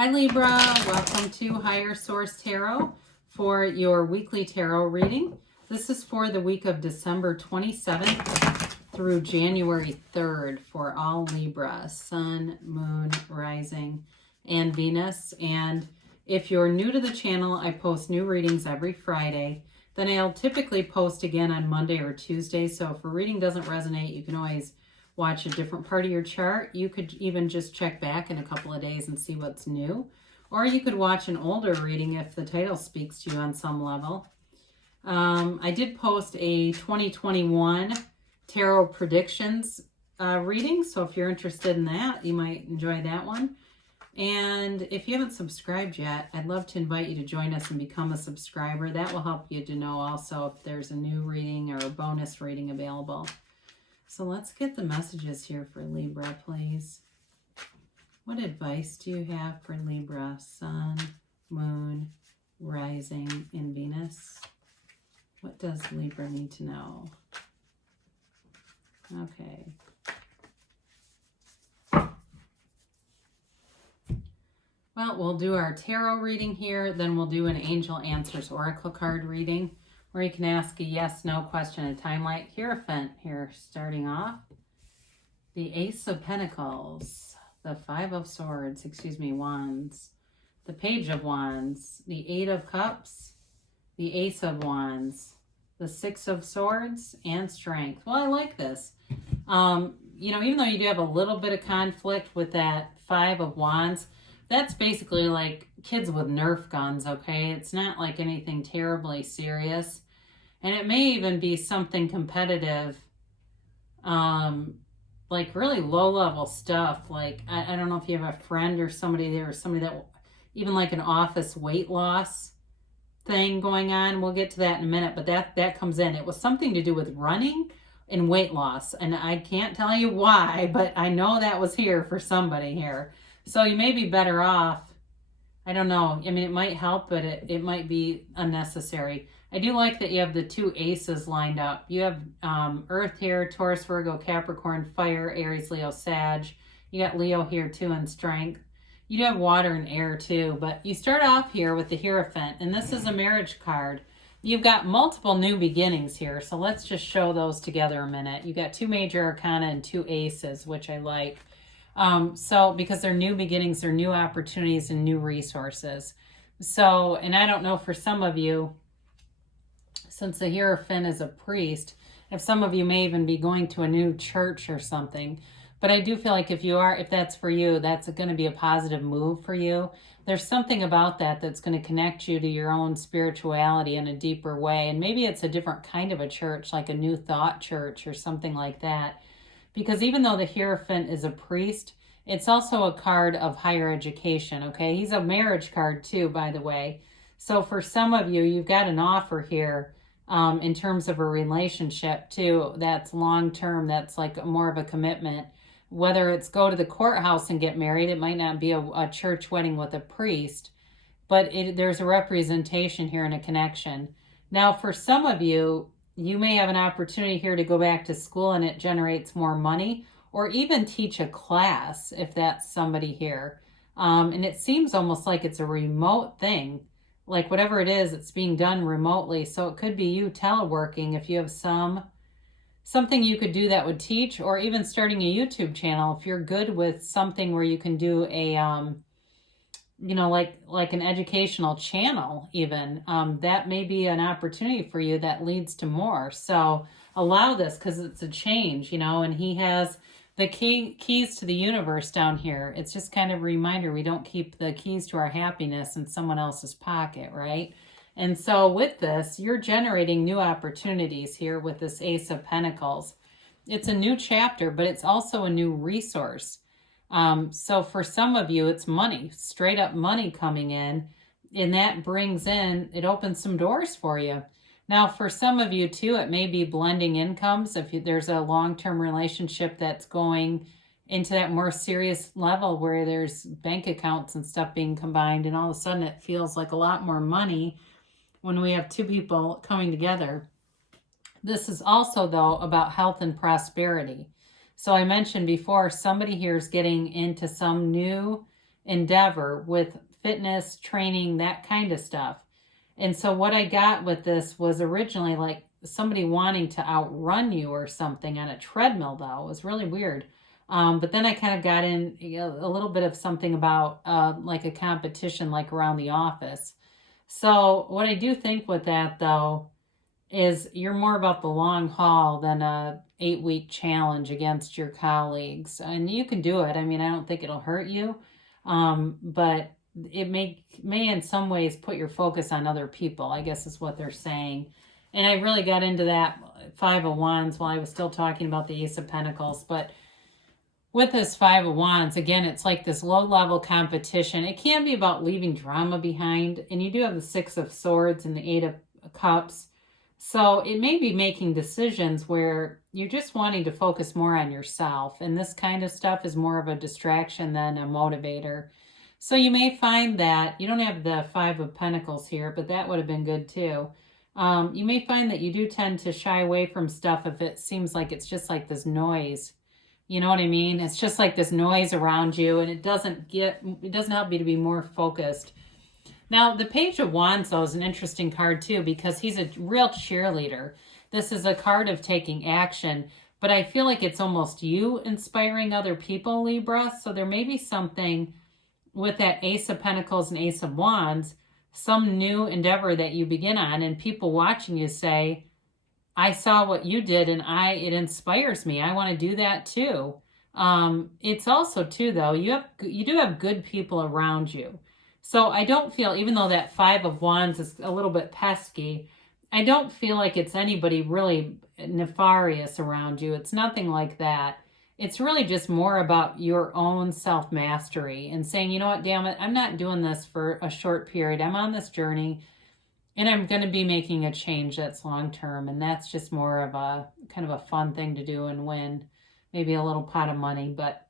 Hi Libra, welcome to Higher Source Tarot for your weekly tarot reading. This is for the week of December 27th through January 3rd for all Libra, Sun, Moon, Rising, and Venus. And if you're new to the channel, I post new readings every Friday. Then I'll typically post again on Monday or Tuesday. So if a reading doesn't resonate, you can always watch a different part of your chart. You could even just check back in a couple of days and see what's new. Or you could watch an older reading if the title speaks to you on some level. I did post a 2021 tarot predictions reading. So if you're interested in that, you might enjoy that one. And if you haven't subscribed yet, I'd love to invite you to join us and become a subscriber. That will help you to know also if there's a new reading or a bonus reading available. So let's get the messages here for Libra, please. What advice do you have for Libra, Sun, Moon, Rising, and Venus? What does Libra need to know? Okay. Well, we'll do our tarot reading here, then we'll do an Angel Answers Oracle card reading, where you can ask a yes/no question at a time. Like Hierophant here, starting off. The Ace of Pentacles, the Five of Swords, Wands, the Page of Wands, the Eight of Cups, the Ace of Wands, the Six of Swords, and Strength. Well, I like this. Even though you do have a little bit of conflict with that Five of Wands, that's basically like kids with Nerf guns, okay? It's not like anything terribly serious. And it may even be something competitive, like really low-level stuff. Like, I don't know if you have a friend or somebody there, or somebody that, even like an office weight loss thing going on. We'll get to that in a minute, but that comes in. It was something to do with running and weight loss. And I can't tell you why, but I know that was here for somebody here. So you may be better off. I don't know. I mean, it might help, but it might be unnecessary. I do like that you have the two aces lined up. You have Earth here, Taurus, Virgo, Capricorn, Fire, Aries, Leo, Sag. You got Leo here too in Strength. You do have water and air too, but you start off here with the Hierophant, and this is a marriage card. You've got multiple new beginnings here, so let's just show those together a minute. You got two major arcana and two aces, which I like. So because they're new beginnings, they're new opportunities and new resources. So, and I don't know, for some of you, since the Hierophant is a priest, if some of you may even be going to a new church or something, but I do feel like if that's for you, that's going to be a positive move for you. There's something about that that's going to connect you to your own spirituality in a deeper way. And maybe it's a different kind of a church, like a New Thought church or something like that. Because even though the Hierophant is a priest, it's also a card of higher education, okay? He's a marriage card too, by the way. So for some of you, you've got an offer here in terms of a relationship too. That's long-term, that's like more of a commitment. Whether it's go to the courthouse and get married, it might not be a church wedding with a priest, but there's a representation here and a connection. Now, for some of you, you may have an opportunity here to go back to school and it generates more money, or even teach a class if that's somebody here. And it seems almost like it's a remote thing. Like whatever it is, it's being done remotely. So it could be you teleworking if you have something you could do that would teach, or even starting a YouTube channel if you're good with something where you can do a like an educational channel even. That may be an opportunity for you that leads to more. So allow this, because it's a change, and he has the keys to the universe down here. It's just kind of a reminder, we don't keep the keys to our happiness in someone else's pocket, right? And so with this, you're generating new opportunities here with this Ace of Pentacles. It's a new chapter, but it's also a new resource. So for some of you, it's money, straight up money coming in, and that brings in, it opens some doors for you. Now, for some of you too, it may be blending incomes. If there's a long-term relationship that's going into that more serious level where there's bank accounts and stuff being combined, and all of a sudden it feels like a lot more money when we have two people coming together. This is also, though, about health and prosperity. So I mentioned before, somebody here is getting into some new endeavor with fitness, training, that kind of stuff. And so what I got with this was originally like somebody wanting to outrun you or something on a treadmill, though. It was really weird. But then I kind of got in a little bit of something about like a competition, like around the office. So what I do think with that, though, is you're more about the long haul than a 8-week challenge against your colleagues. And you can do it. I mean, I don't think it'll hurt you. But it may in some ways put your focus on other people, I guess is what they're saying. And I really got into that Five of Wands while I was still talking about the Ace of Pentacles. But with this Five of Wands, again, it's like this low-level competition. It can be about leaving drama behind. And you do have the Six of Swords and the Eight of Cups. So it may be making decisions where you're just wanting to focus more on yourself. And this kind of stuff is more of a distraction than a motivator. So you may find that, you don't have the Five of Pentacles here, but that would have been good too. You may find that you do tend to shy away from stuff if it seems like it's just like this noise. You know what I mean? It's just like this noise around you, and it doesn't help you to be more focused. Now, the Page of Wands, though, is an interesting card, too, because he's a real cheerleader. This is a card of taking action, but I feel like it's almost you inspiring other people, Libra. So there may be something with that Ace of Pentacles and Ace of Wands, some new endeavor that you begin on, and people watching you say, I saw what you did, and it inspires me. I want to do that, too. It's also, too, though, you do have good people around you. So I don't feel, even though that Five of Wands is a little bit pesky, I don't feel like it's anybody really nefarious around you. It's nothing like that. It's really just more about your own self-mastery and saying, you know what, damn it, I'm not doing this for a short period. I'm on this journey, and I'm going to be making a change that's long-term. And that's just more of a kind of a fun thing to do and win maybe a little pot of money. But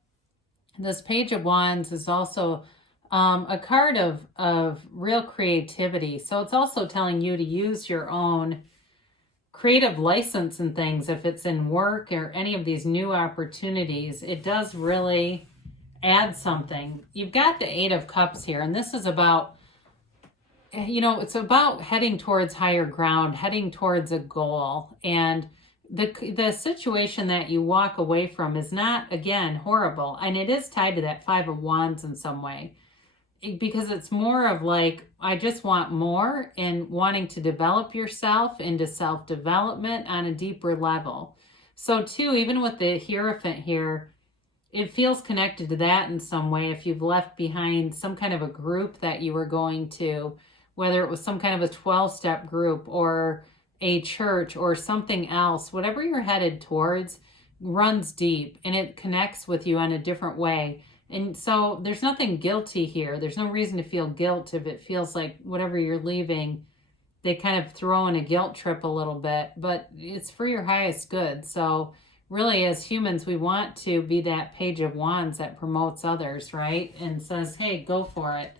this Page of Wands is also a card of real creativity. So it's also telling you to use your own creative license and things. If it's in work or any of these new opportunities, it does really add something. You've got the Eight of Cups here, and this is about, it's about heading towards higher ground, heading towards a goal. And the situation that you walk away from is not, again, horrible. And it is tied to that Five of Wands in some way, because it's more of like, I just want more, and wanting to develop yourself into self-development on a deeper level. So too, even with the Hierophant here, it feels connected to that in some way. If you've left behind some kind of a group that you were going to, whether it was some kind of a 12-step group or a church or something else, whatever you're headed towards runs deep, and it connects with you in a different way. And so there's nothing guilty here. There's no reason to feel guilt if it feels like whatever you're leaving, they kind of throw in a guilt trip a little bit, but it's for your highest good. So really, as humans, we want to be that Page of Wands that promotes others, right? And says, hey, go for it.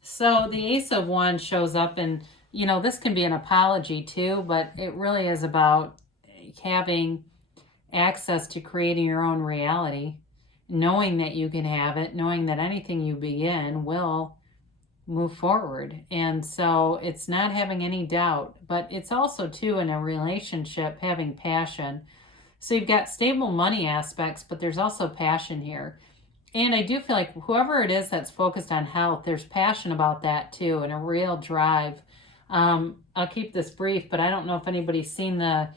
So the Ace of Wands shows up, and, this can be an apology too, but it really is about having access to creating your own reality, knowing that you can have it, knowing that anything you begin will move forward. And so it's not having any doubt, but it's also too, in a relationship, having passion. So you've got stable money aspects, but there's also passion here. And I do feel like whoever it is that's focused on health, there's passion about that too, and a real drive. I'll keep this brief, but I don't know if anybody's seen the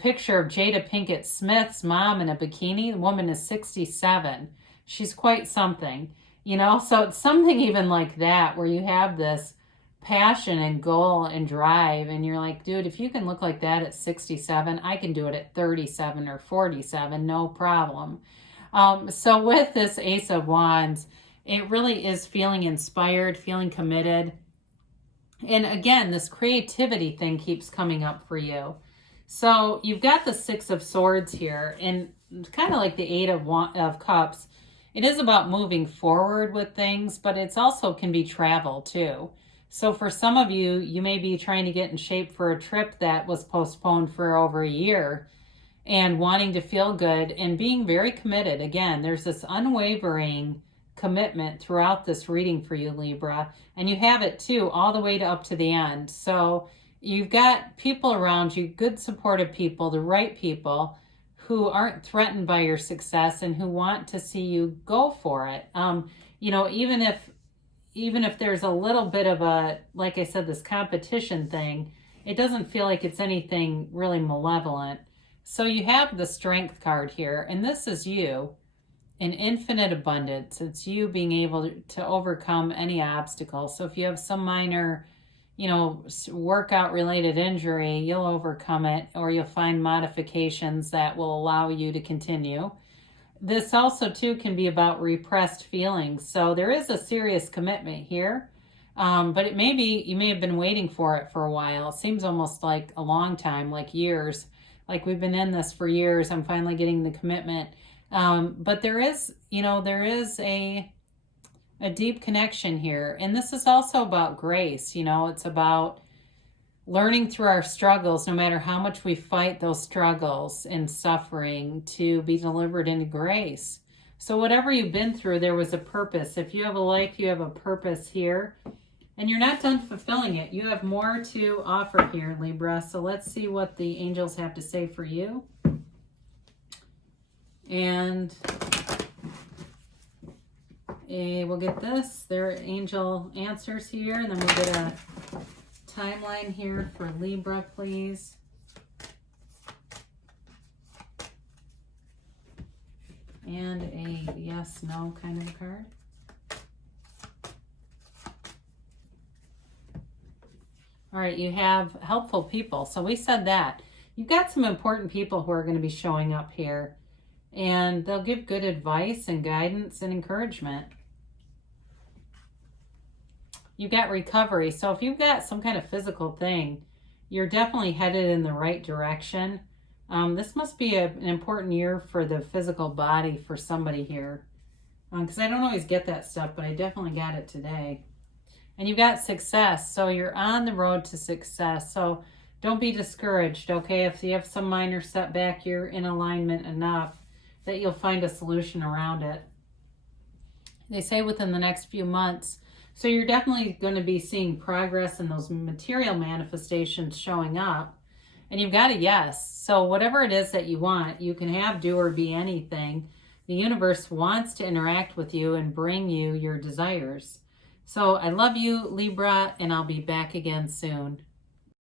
picture of Jada Pinkett Smith's mom in a bikini. The woman is 67. She's quite something, so it's something even like that, where you have this passion and goal and drive, and you're like, dude, if you can look like that at 67, I can do it at 37 or 47, no problem. So with this Ace of Wands, it really is feeling inspired, feeling committed. And again, this creativity thing keeps coming up for you. So you've got the Six of Swords here, and kind of like the Eight of Cups. It is about moving forward with things, but it's also can be travel too. So for some of you, you may be trying to get in shape for a trip that was postponed for over a year, and wanting to feel good and being very committed. Again, there's this unwavering commitment throughout this reading for you, Libra. And you have it too, all the way to up to the end. So you've got people around you, good supportive people, the right people who aren't threatened by your success and who want to see you go for it. You know, even if there's a little bit of a, like I said, this competition thing, it doesn't feel like it's anything really malevolent. So you have the Strength card here, and this is you in infinite abundance. It's you being able to overcome any obstacle. So if you have some minor, you know, workout related injury, you'll overcome it, or you'll find modifications that will allow you to continue. This also too can be about repressed feelings. So there is a serious commitment here, but it may be, you may have been waiting for it for a while. It seems almost like a long time, like years, like we've been in this for years. I'm finally getting the commitment. But there is, you know, there is a deep connection here. And this is also about grace. You know, it's about learning through our struggles, no matter how much we fight those struggles and suffering, to be delivered into grace. So whatever you've been through, there was a purpose. If you have a life, you have a purpose here. And you're not done fulfilling it. You have more to offer here, Libra. So let's see what the angels have to say for you. And we'll get this. There are angel answers here. And then we'll get a timeline here for Libra, please. And a yes, no kind of a card. All right, you have helpful people. So we said that. You've got some important people who are going to be showing up here. And they'll give good advice and guidance and encouragement. You've got recovery. So if you've got some kind of physical thing, you're definitely headed in the right direction. This must be an important year for the physical body for somebody here. Because I don't always get that stuff, but I definitely got it today. And you've got success. So you're on the road to success. So don't be discouraged, okay? If you have some minor setback, you're in alignment enough that you'll find a solution around it. They say within the next few months. So you're definitely going to be seeing progress in those material manifestations showing up. And you've got a yes. So whatever it is that you want, you can have, do, or be anything. The universe wants to interact with you and bring you your desires. So I love you, Libra, and I'll be back again soon.